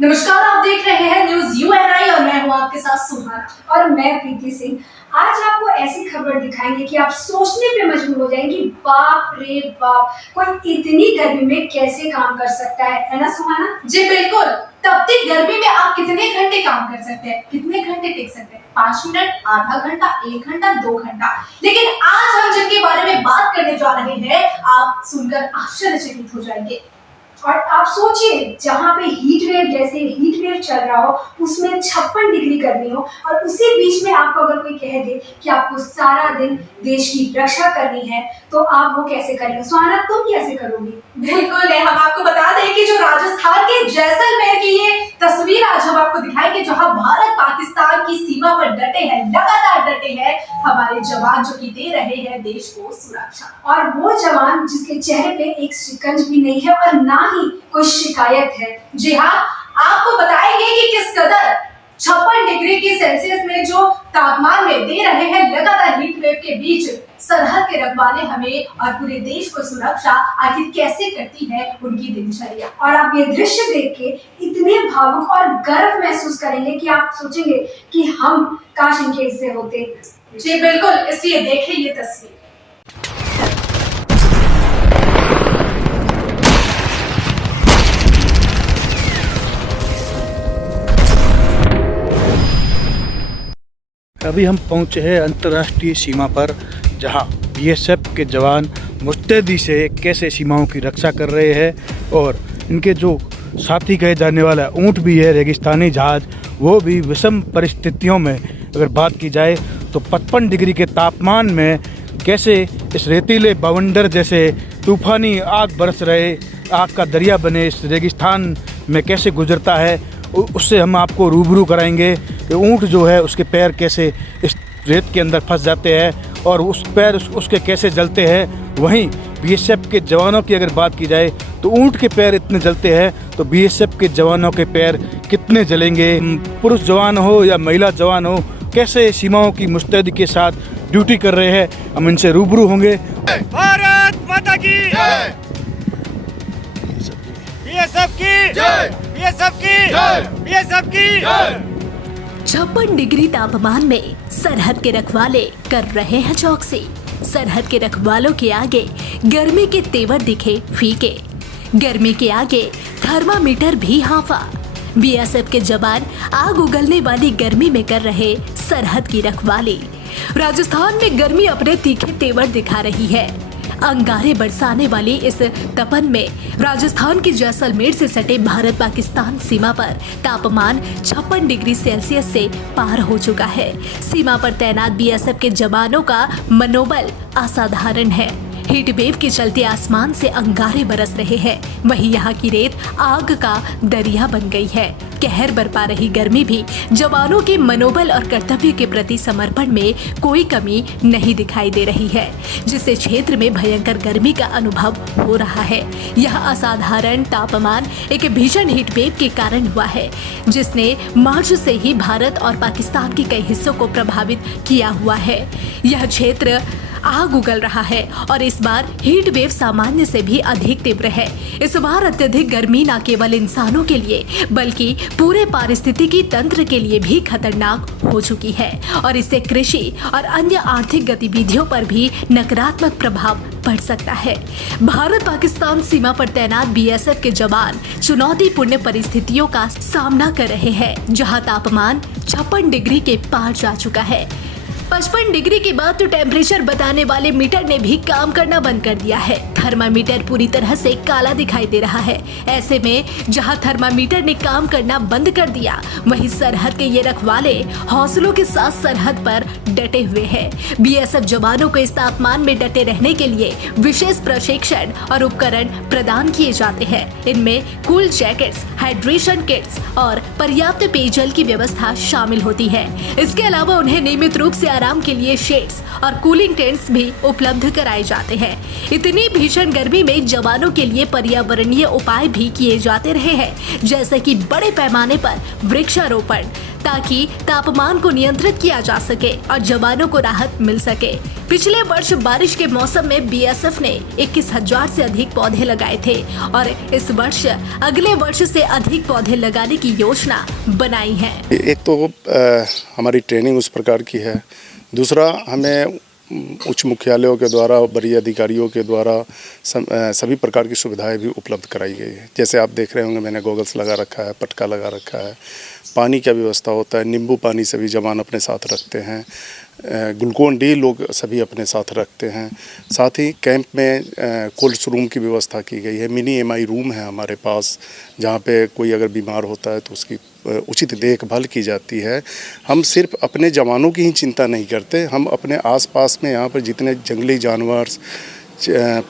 नमस्कार, आप देख रहे हैं न्यूज यूएनआई और मैं हूं आपके साथ सुहाना। और मैं प्रीति सिंह। आज आपको ऐसी खबर दिखाएंगे कि आप सोचने पे मजबूर हो जाएंगे, बाप रे बाप, कोई इतनी गर्मी में कैसे काम कर सकता है ना सुहाना? जी बिल्कुल। तपती गर्मी में आप कितने घंटे काम कर सकते हैं, कितने घंटे टिक सकते हैं? 5 मिनट, आधा घंटा, 1 घंटा, 2 घंटा। लेकिन आज हम जिनके बारे में बात करने जा रहे हैं, आप सुनकर आश्चर्यचकित हो जाएंगे। और आप सोचिए, जहाँ पे हीट वेव जैसे हीट वेव चल रहा हो, उसमें 56 डिग्री गर्मी हो, और उसी बीच में आपको अगर कोई कह दे कि आपको सारा दिन देश की रक्षा करनी है, तो आप वो कैसे करेंगे? सुहाना, तुम कैसे करोगी? बिल्कुल नहीं। हम आपको बता दें कि जो राजस्थान के जैसलमेर की ये तस्वीर आज हम आपको दिखाएंगे, जहां भारत पाकिस्तान की सीमा पर डटे हैं, लगातार डटे हैं हमारे जवान, जो कि दे रहे हैं देश को सुरक्षा। और वो जवान जिसके चेहरे पे एक शिकंज भी नहीं है और ना ही कोई शिकायत है। जी हाँ, आपको बताएंगे कि किस कदर 56 डिग्री की सेल्सियस में जो तापमान में दे रहे हैं लगातार हीट वेव के बीच सरहद के रखवाले हमें और पूरे देश को सुरक्षा आखिर कैसे करती है उनकी दिनचर्या। और आप ये दृश्य देख के इतने भावुक और गर्व महसूस करेंगे कि आप सोचेंगे कि हम काश इनके हिस्से होते। जी बिल्कुल, इसलिए देखें ये तस्वीर। अभी हम पहुंचे हैं अंतर्राष्ट्रीय सीमा पर, जहां बीएसएफ के जवान मुस्तैदी से कैसे सीमाओं की रक्षा कर रहे हैं। और इनके जो साथी कहे जाने वाला ऊंट भी है, रेगिस्तानी जहाज, वो भी विषम परिस्थितियों में अगर बात की जाए तो 55 डिग्री के तापमान में कैसे इस रेतीले बवंडर जैसे तूफानी आग बरस रहे, आग का दरिया बने इस रेगिस्तान में कैसे गुजरता है, उससे हम आपको रूबरू कराएंगे कि ऊँट जो है उसके पैर कैसे इस रेत के अंदर फंस जाते हैं और उस पैर उसके कैसे जलते हैं। वहीं बीएसएफ के जवानों की अगर बात की जाए तो ऊँट के पैर इतने जलते हैं, तो बीएसएफ के जवानों के पैर कितने जलेंगे। पुरुष जवान हो या महिला जवान हो, कैसे सीमाओं की मुस्तैदी के साथ ड्यूटी कर रहे हैं, हम इनसे रूबरू होंगे। भारत माता की जय, बीएसएफ की जय, बीएसएफ की जय, बीएसएफ की जय। 56 डिग्री तापमान में सरहद के रखवाले कर रहे हैं चौकसी। सरहद के रखवालों के आगे गर्मी के तेवर दिखे फीके, गर्मी के आगे थर्मामीटर भी हांफा। बीएसएफ के जवान आग उगलने वाली गर्मी में कर रहे सरहद की रखवाली। राजस्थान में गर्मी अपने तीखे तेवर दिखा रही है। अंगारे बरसाने वाली इस तपन में राजस्थान के जैसलमेर से सटे भारत पाकिस्तान सीमा पर तापमान 56 डिग्री सेल्सियस से पार हो चुका है। सीमा पर तैनात बीएसएफ के जवानों का मनोबल असाधारण है। हीट वेव के चलते आसमान से अंगारे बरस रहे हैं, वहीं यहाँ की रेत आग का दरिया बन गई है। कहर बरपा रही गर्मी भी जवानों के मनोबल और कर्तव्य के प्रति समर्पण में कोई कमी नहीं दिखाई दे रही है, जिससे क्षेत्र में भयंकर गर्मी का अनुभव हो रहा है। यह असाधारण तापमान एक भीषण हीट वेव के कारण हुआ है, जिसने मार्च से ही भारत और पाकिस्तान के कई हिस्सों को प्रभावित किया हुआ है। यह क्षेत्र आग उगल रहा है और इस बार हीट वेव सामान्य से भी अधिक तीव्र है। इस बार अत्यधिक गर्मी न केवल इंसानों के लिए बल्कि पूरे पारिस्थितिकी तंत्र के लिए भी खतरनाक हो चुकी है और इससे कृषि और अन्य आर्थिक गतिविधियों पर भी नकारात्मक प्रभाव पड़ सकता है। भारत पाकिस्तान सीमा पर तैनात बीएसएफ के जवान चुनौतीपूर्ण परिस्थितियों का सामना कर रहे हैं, जहां तापमान 56 डिग्री के पार जा चुका है। 55 डिग्री के बाद तो टेम्परेचर बताने वाले मीटर ने भी काम करना बंद कर दिया है। थर्मामीटर पूरी तरह से काला दिखाई दे रहा है। ऐसे में जहां थर्मामीटर ने काम करना बंद कर दिया, वहीं सरहद के ये रखवाले हौसलों के साथ सरहद पर डटे हुए हैं। बीएसएफ जवानों को इस तापमान में डटे रहने के लिए विशेष प्रशिक्षण और उपकरण प्रदान किए जाते हैं। इनमें कूल जैकेट्स, हाइड्रेशन किट्स और पर्याप्त पेयजल की व्यवस्था शामिल होती है। इसके अलावा उन्हें नियमित रूप से आराम के लिए शेड्स और कूलिंग टेंट्स भी उपलब्ध कराए जाते हैं। इतनी भीषण गर्मी में जवानों के लिए पर्यावरणीय उपाय भी किए जाते रहे हैं, जैसे कि बड़े पैमाने पर वृक्षारोपण, ताकि तापमान को नियंत्रित किया जा सके और जवानों को राहत मिल सके। पिछले वर्ष बारिश के मौसम में बीएसएफ ने 21,000 से अधिक पौधे लगाए थे और इस वर्ष अगले वर्ष से अधिक पौधे लगाने की योजना बनाई है। एक तो हमारी ट्रेनिंग उस प्रकार की है, दूसरा हमें उच्च मुख्यालयों के द्वारा वरीय अधिकारियों के द्वारा सभी प्रकार की सुविधाएं भी उपलब्ध कराई गई है। जैसे आप देख रहे होंगे मैंने गॉगल्स लगा रखा है, पटका लगा रखा है, पानी का व्यवस्था होता है, नींबू पानी सभी जवान अपने साथ रखते हैं, ग्लूकोन डी लोग सभी अपने साथ रखते हैं। साथ ही कैंप में कोल्ड रूम की व्यवस्था की गई है, मिनी एमआई रूम है हमारे पास, जहाँ पे कोई अगर बीमार होता है तो उसकी उचित देखभाल की जाती है। हम सिर्फ अपने जवानों की ही चिंता नहीं करते, हम अपने आसपास में यहाँ पर जितने जंगली जानवर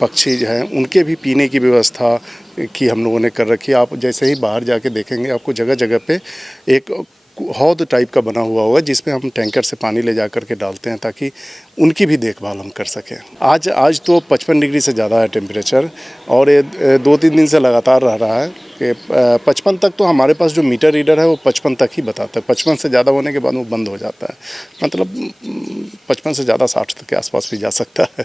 पक्षी हैं उनके भी पीने की व्यवस्था की हम लोगों ने कर रखी है। आप जैसे ही बाहर जाके देखेंगे आपको जगह जगह पे एक हौद टाइप का बना हुआ होगा जिसमें हम टैंकर से पानी ले जा कर के डालते हैं ताकि उनकी भी देखभाल हम कर सकें। आज तो 55 डिग्री से ज़्यादा है टेम्परेचर और ये 2-3 दिन से लगातार रह रहा है कि 55 तक तो हमारे पास जो मीटर रीडर है वो 55 तक ही बताता है। 55 से ज़्यादा होने के बाद वो बंद हो जाता है, मतलब 55 से ज़्यादा 60 तक के आसपास भी जा सकता है।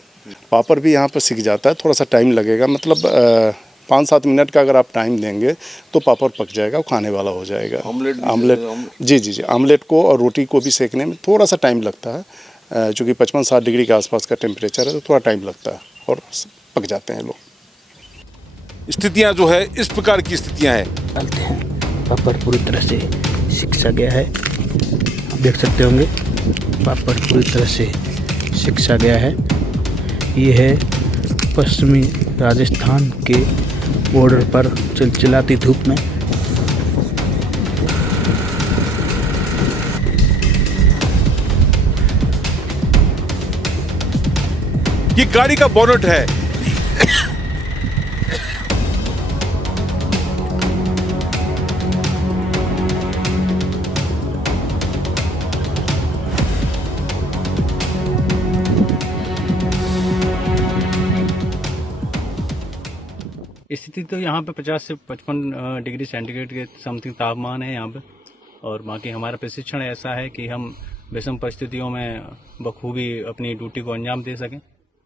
पापड़ भी यहाँ पर सीख जाता है, थोड़ा सा टाइम लगेगा, मतलब 5-7 मिनट का अगर आप टाइम देंगे तो पापड़ पक जाएगा, वो खाने वाला हो जाएगा। आमलेट जी आमलेट को और रोटी को भी सेकने में थोड़ा सा टाइम लगता है, चूँकि 55-60 डिग्री के आसपास का टेम्परेचर है तो थोड़ा टाइम लगता है और पक जाते हैं लोग। स्थितियाँ जो है इस प्रकार की स्थितियाँ हैं। डालते हैं, पापड़ पूरी तरह से सिक गया है, देख सकते होंगे पापड़ पूरी तरह से सिक गया है। ये है पश्चिमी राजस्थान के बॉर्डर पर चिलचिलाती धूप में ये गाड़ी का बोनट है। स्थिति तो यहाँ पे 50 से 55 डिग्री सेंटीग्रेड के समथिंग तापमान है यहाँ पे। और बाकी हमारा प्रशिक्षण ऐसा है कि हम विषम परिस्थितियों में बखूबी अपनी ड्यूटी को अंजाम दे सकें,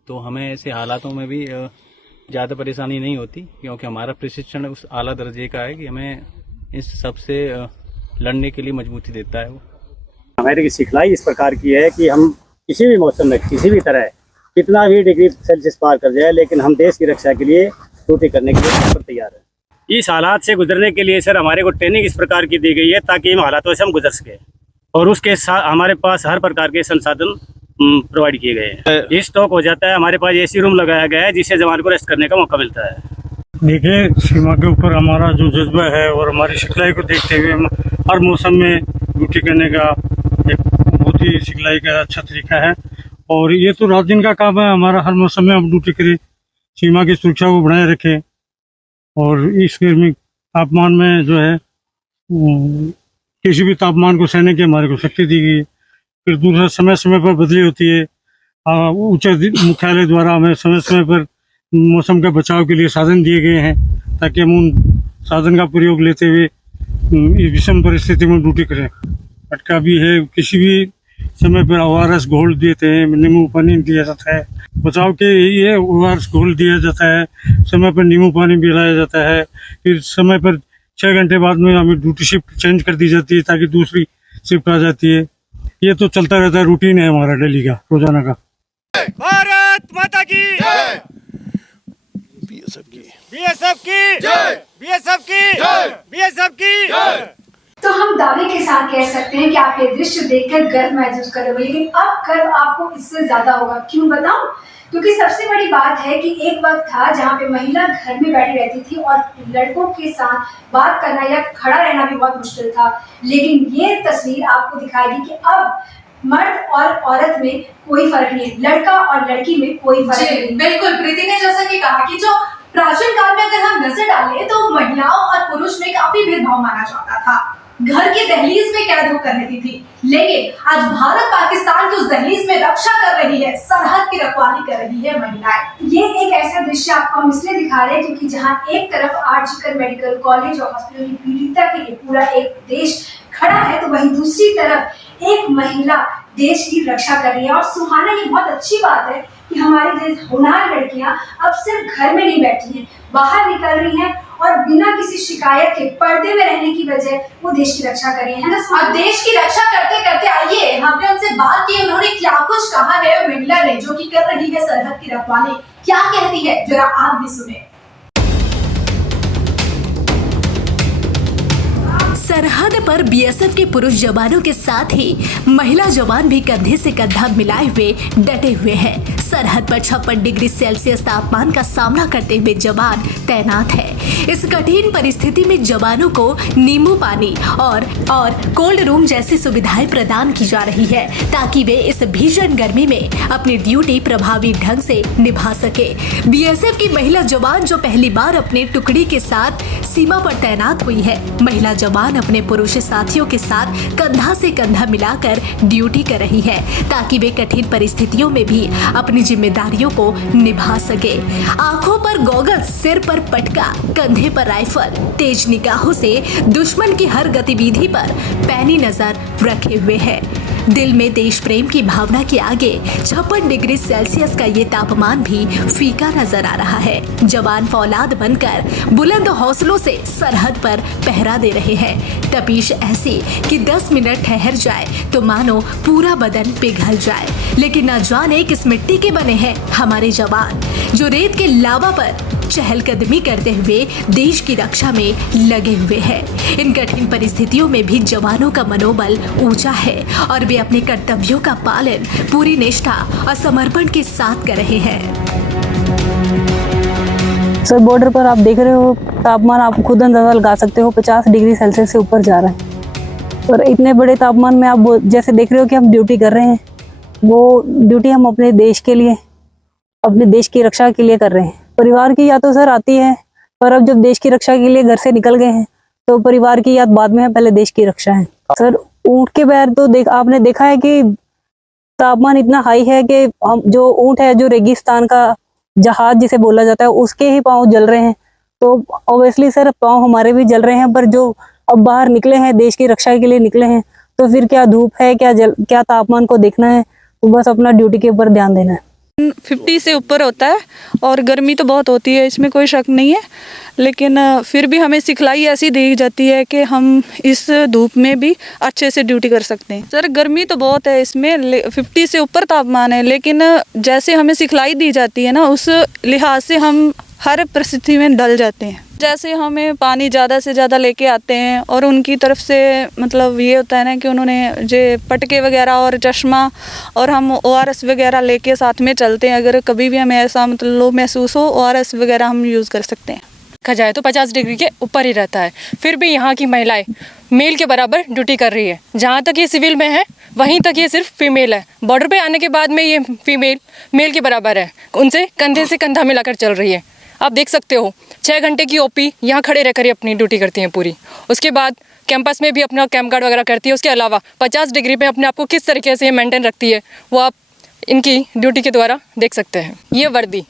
तो हमें ऐसे हालातों में भी ज़्यादा परेशानी नहीं होती क्योंकि हमारा प्रशिक्षण उस आला दर्जे का है कि हमें इस सब से लड़ने के लिए मजबूती देता है। वो हमारी सिखलाई इस प्रकार की है कि हम किसी भी मौसम में किसी भी तरह कितना भी डिग्री सेल्सियस पार कर जाए लेकिन हम देश की रक्षा के लिए ड्यूटी करने के लिए तैयार है। इस हालात से गुजरने के लिए सर हमारे को ट्रेनिंग इस प्रकार की दी गई है ताकि इन हालातों से हम गुजर सके और उसके साथ हमारे पास हर प्रकार के संसाधन प्रोवाइड किए गए हैं। स्टॉक हो जाता है, हमारे पास एसी रूम लगाया गया है जिससे जवान को रेस्ट करने का मौका मिलता है। देखिए, सीमा के ऊपर हमारा जो जज्बा है और हमारी सिखलाई को देखते हुए हम हर मौसम में ड्यूटी करने का एक बहुत ही सिखलाई का अच्छा तरीका है और ये तो रात दिन का काम है हमारा। हर मौसम में हम ड्यूटी करें, सीमा की सुरक्षा को बनाए रखें और इस गर्मी तापमान में जो है किसी भी तापमान को सहने की हमारे को शक्ति दी गई। फिर दूसरा समय समय पर बदली होती है, उच्च मुख्यालय द्वारा हमें समय समय पर मौसम के बचाव के लिए साधन दिए गए हैं ताकि हम उन साधन का प्रयोग लेते हुए इस विषम परिस्थिति में ड्यूटी करें। पटका भी है, किसी भी समय पर ORS घोल देते हैं, नींबू पानी दिया जाता है। बचाव के यही है, ORS घोल दिया जाता है, समय पर नींबू पानी पिलाया जाता है। फिर समय पर 6 घंटे बाद में हमें ड्यूटी शिफ्ट चेंज कर दी जाती है ताकि दूसरी शिफ्ट आ जाती है। ये तो चलता रहता है, रूटीन है हमारा डेली का, रोजाना का। भारत माता की जय, बीएसएफ की बीएसएफ की जय, बीएसएफ की जय, बीएसएफ की जय। तो हम दावे के साथ कह सकते हैं कि आप ये दृश्य देखकर गर्व महसूस करोगे, लेकिन अब गर्व आपको इससे ज्यादा होगा। क्यों बताऊं? क्योंकि सबसे बड़ी बात है कि एक वक्त था जहाँ पे महिला घर में बैठी रहती थी और लड़कों के साथ बात करना या खड़ा रहना भी बहुत मुश्किल था, लेकिन ये तस्वीर आपको दिखाएगी कि अब मर्द और औरत में कोई फर्क नहीं है, लड़का और लड़की में कोई फर्क नहीं। बिल्कुल, प्रीति ने जैसा कि कहा कि जो प्राचीन काल में अगर हम नजर डालें तो महिलाओं और पुरुष में काफी भेदभाव माना जाता था, घर के दहलीज में कैद होकर रहती थी, लेकिन आज भारत पाकिस्तान की उस दहलीज में रक्षा कर रही है, सरहद की रखवाली कर रही है महिलाएं। ये एक ऐसा दृश्य आपको हम इसलिए दिखा रहे हैं क्योंकि जहां एक तरफ आर्जिकल मेडिकल कॉलेज और हॉस्पिटल की पीड़िता के लिए पूरा एक देश खड़ा है तो वहीं दूसरी तरफ एक महिला देश की रक्षा कर रही है। और सुहाना, ये बहुत अच्छी बात है कि हमारी जैसे होनहार लड़कियां अब सिर्फ घर में नहीं बैठी हैं, बाहर निकल रही हैं और बिना किसी शिकायत के पर्दे में रहने की वजह वो देश की रक्षा कर रही है ना। और देश की रक्षा करते करते आइए हमने उनसे बात की, उन्होंने क्या कुछ कहा है महिला ने जो कि कर रही है सरहद की रखवाली, क्या कहती है जरा आप भी सुने। सरहद पर बीएसएफ के पुरुष जवानों के साथ ही महिला जवान भी कंधे से कंधा मिलाए हुए डटे हुए हैं। सरहद पर 56 डिग्री सेल्सियस तापमान का सामना करते हुए जवान तैनात है। इस कठिन परिस्थिति में जवानों को नींबू पानी और कोल्ड रूम जैसी सुविधाएं प्रदान की जा रही है ताकि वे इस भीषण गर्मी में अपनी ड्यूटी प्रभावी ढंग से निभा सके। बीएसएफ की महिला जवान जो पहली बार अपने टुकड़ी के साथ सीमा पर तैनात हुई है। महिला जवान अपने पुरुष साथियों के साथ कंधा से कंधा मिलाकर ड्यूटी कर रही है ताकि वे कठिन परिस्थितियों में भी अपनी जिम्मेदारियों को निभा सके। आंखों पर गॉगल्स, सिर पर पटका, कंधे पर राइफल, तेज निगाहों से दुश्मन की हर गतिविधि पर पैनी नजर रखे हुए है। दिल में देश प्रेम की भावना के आगे 56 डिग्री सेल्सियस का ये तापमान भी फीका नजर आ रहा है। जवान फौलाद बनकर बुलंद हौसलों से सरहद पर पहरा दे रहे हैं। तपीश ऐसी कि 10 मिनट ठहर जाए तो मानो पूरा बदन पिघल जाए। लेकिन न जाने किस मिट्टी के बने हैं हमारे जवान, जो रेत के लावा पर चहलकदमी करते हुए देश की रक्षा में लगे हुए हैं। इन कठिन परिस्थितियों में भी जवानों का मनोबल ऊंचा है और वे अपने कर्तव्यों का पालन पूरी निष्ठा और समर्पण के साथ कर रहे हैं। सर, बॉर्डर पर आप देख रहे हो तापमान, आप खुद अंदाजा लगा सकते हो 50 डिग्री सेल्सियस से ऊपर जा रहा है। और इतने बड़े तापमान में आप जैसे देख रहे हो कि हम ड्यूटी कर रहे हैं, वो ड्यूटी हम अपने देश के लिए, अपने देश की रक्षा के लिए कर रहे हैं। परिवार की याद तो सर आती है, पर अब जब देश की रक्षा के लिए घर से निकल गए हैं तो परिवार की याद बाद में है, पहले देश की रक्षा है। सर, ऊंट के पैर तो आपने देखा है कि तापमान इतना हाई है कि हम जो ऊंट है, जो रेगिस्तान का जहाज जिसे बोला जाता है, उसके ही पाँव जल रहे हैं। तो ऑब्वियसली सर पाँव हमारे भी जल रहे हैं, पर जो अब बाहर निकले हैं, देश की रक्षा के लिए निकले हैं, तो फिर क्या धूप है, क्या तापमान को देखना है, तो बस अपना ड्यूटी के ऊपर ध्यान देना है। 50 से ऊपर होता है और गर्मी तो बहुत होती है, इसमें कोई शक नहीं है। लेकिन फिर भी हमें सिखलाई ऐसी दी जाती है कि हम इस धूप में भी अच्छे से ड्यूटी कर सकते हैं। सर, गर्मी तो बहुत है इसमें, 50 से ऊपर तापमान है, लेकिन जैसे हमें सिखलाई दी जाती है ना, उस लिहाज से हम हर परिस्थिति में ढल जाते हैं। जैसे हमें पानी ज़्यादा से ज़्यादा लेके आते हैं और उनकी तरफ से मतलब ये होता है ना कि उन्होंने जो पटके वगैरह और चश्मा और हम ORS वगैरह लेके साथ में चलते हैं। अगर कभी भी हमें ऐसा मतलब लो महसूस हो, ORS वगैरह हम यूज़ कर सकते हैं। देखा जाए तो 50 डिग्री के ऊपर ही रहता है, फिर भी यहाँ की महिलाएं मेल के बराबर ड्यूटी कर रही है। जहाँ तक ये सिविल में है वहीं तक ये सिर्फ फीमेल है। बॉर्डर पे आने के बाद में ये फीमेल मेल के बराबर है, उनसे कंधे से कंधा मिलाकर चल रही है। आप देख सकते हो 6 घंटे की OP यहाँ खड़े रहकर ही अपनी ड्यूटी करती हैं पूरी। उसके बाद कैंपस में भी अपना कैंप गार्ड वगैरह करती है। उसके अलावा 50 डिग्री पे अपने आप को किस तरीके से मेंटेन रखती है वो आप इनकी ड्यूटी के द्वारा देख सकते हैं। ये वर्दी,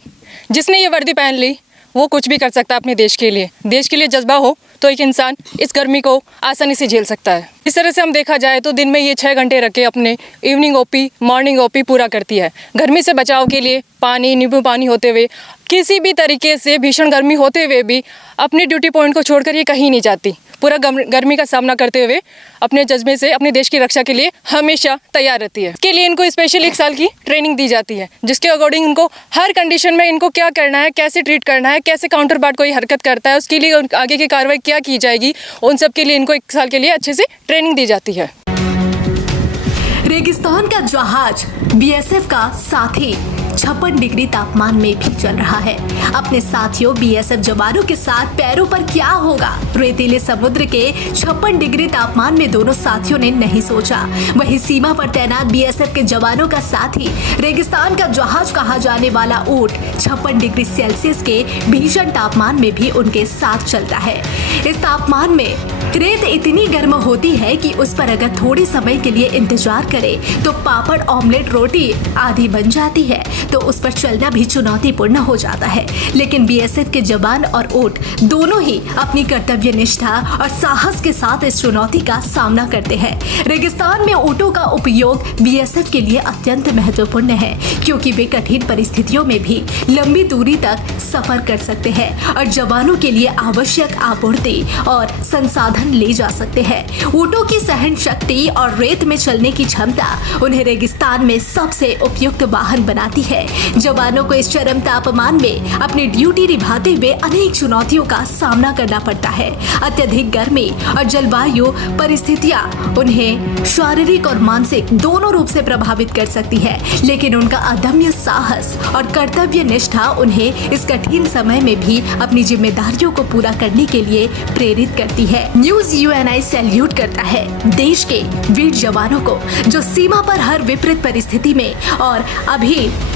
जिसने ये वर्दी पहन ली वो कुछ भी कर सकता है अपने देश के लिए। देश के लिए जज्बा हो तो एक इंसान इस गर्मी को आसानी से झेल सकता है। इस तरह से हम देखा जाए तो दिन में ये 6 घंटे रख के अपने इवनिंग OP, मॉर्निंग OP पूरा करती है। गर्मी से बचाव के लिए पानी, नींबू पानी होते हुए, किसी भी तरीके से भीषण गर्मी होते हुए भी अपने ड्यूटी पॉइंट को छोड़कर ये कहीं नहीं जाती। पूरा गर्मी का सामना करते हुए अपने जज्बे से अपने देश की रक्षा के लिए हमेशा तैयार रहती है। इसके लिए इनको स्पेशल 1 साल की ट्रेनिंग दी जाती है, जिसके अकॉर्डिंग इनको हर कंडीशन में इनको क्या करना है, कैसे ट्रीट करना है, कैसे काउंटर पार्ट कोई हरकत करता है, उसके लिए आगे की कार्रवाई क्या की जाएगी, उन सब के लिए इनको 1 साल के लिए अच्छे से ट्रेनिंग दी जाती है। रेगिस्तान का जहाज BSF का साथी 56 डिग्री तापमान में भी चल रहा है। अपने साथियों BSF जवानों के साथ पैरों पर क्या होगा, रेतीले समुद्र के 56 डिग्री तापमान में दोनों साथियों ने नहीं सोचा। वहीं सीमा पर तैनात BSF के जवानों का साथी रेगिस्तान का जहाज कहा जाने वाला ऊंट 56 डिग्री सेल्सियस के भीषण तापमान में भी उनके साथ चलता है। इस तापमान में रेत इतनी गर्म होती है कि उस पर अगर थोड़े समय के लिए इंतजार करे तो पापड़, ऑमलेट, रोटी आदि बन जाती है, तो उस पर चलना भी चुनौतीपूर्ण हो जाता है। लेकिन बीएसएफ के जवान और ऊंट दोनों ही अपनी कर्तव्य निष्ठा और साहस के साथ इस चुनौती का सामना करते हैं। रेगिस्तान में ऊंटों का उपयोग बीएसएफ के लिए अत्यंत महत्वपूर्ण है, क्योंकि वे कठिन परिस्थितियों में भी लंबी दूरी तक सफर कर सकते हैं और जवानों के लिए आवश्यक आपूर्ति और संसाधन ले जा सकते हैं। ऊंटों की सहन शक्ति और रेत में चलने की क्षमता उन्हें रेगिस्तान में सबसे उपयुक्त वाहन बनाती है। जवानों को इस चरम तापमान में अपनी ड्यूटी निभाते हुए अनेक चुनौतियों का सामना करना पड़ता है। अत्यधिक गर्मी और जलवायु परिस्थितियां उन्हें शारीरिक और मानसिक दोनों रूप से प्रभावित कर सकती है, लेकिन उनका अदम्य साहस और कर्तव्य निष्ठा उन्हें इस कठिन समय में भी अपनी जिम्मेदारियों को पूरा करने के लिए प्रेरित करती है। न्यूज यूएनआई सैल्यूट करता है देश के वीर जवानों को, जो सीमा पर हर विपरीत परिस्थिति में और अभी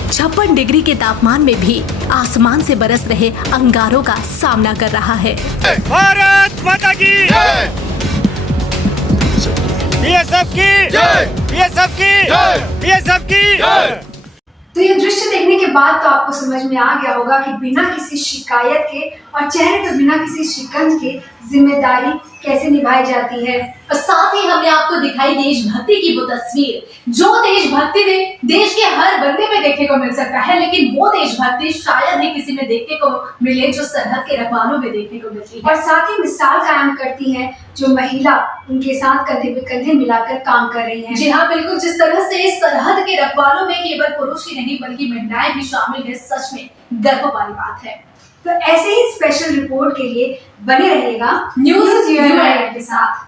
56 डिग्री के तापमान में भी आसमान से बरस रहे अंगारों का सामना कर रहा है। भारत माता की जय, बीएसएफ की जय, बीएसएफ की जय, बीएसएफ की जय। तो ये दृश्य देखने के बाद तो आपको समझ में आ गया होगा कि बिना किसी शिकायत के और चेहरे पर बिना किसी शिकंज के जिम्मेदारी कैसे निभाई जाती है। और साथ ही हमने आपको दिखाई देशभक्ति की वो तस्वीर जो देशभक्ति में देश के हर बंदे में देखने को मिल सकता है, लेकिन वो देशभक्ति शायद ही किसी में देखने को मिले जो सरहद के रखवालों में देखने को मिलती है। और साथ ही मिसाल कायम करती है जो महिला उनके साथ कंधे पे कंधे मिलाकर काम कर रही हैं। जी हाँ, बिल्कुल। जिस तरह से सरहद के रखवालों में केवल पुरुष ही नहीं बल्कि महिलाएं भी शामिल है, सच में गर्व वाली बात है। तो ऐसे ही स्पेशल रिपोर्ट के लिए बने रहिएगा न्यूज यूएनआई के साथ।